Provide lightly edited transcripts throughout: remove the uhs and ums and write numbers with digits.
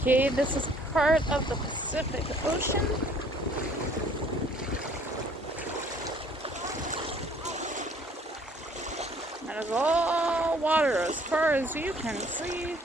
Okay, this is part of the Pacific Ocean. That is all water as far as you can see.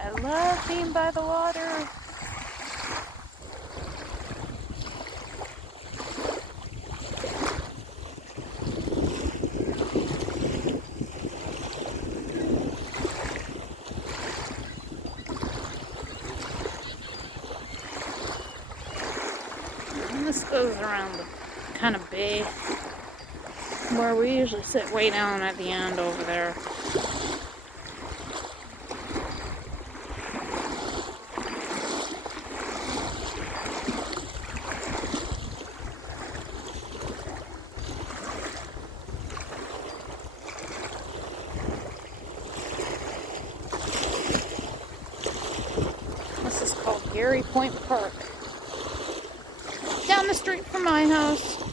I love being by the water. And this goes around the kind of bay where we usually sit way down at the end over there. This is called Garry Point Park. Down the street from my house.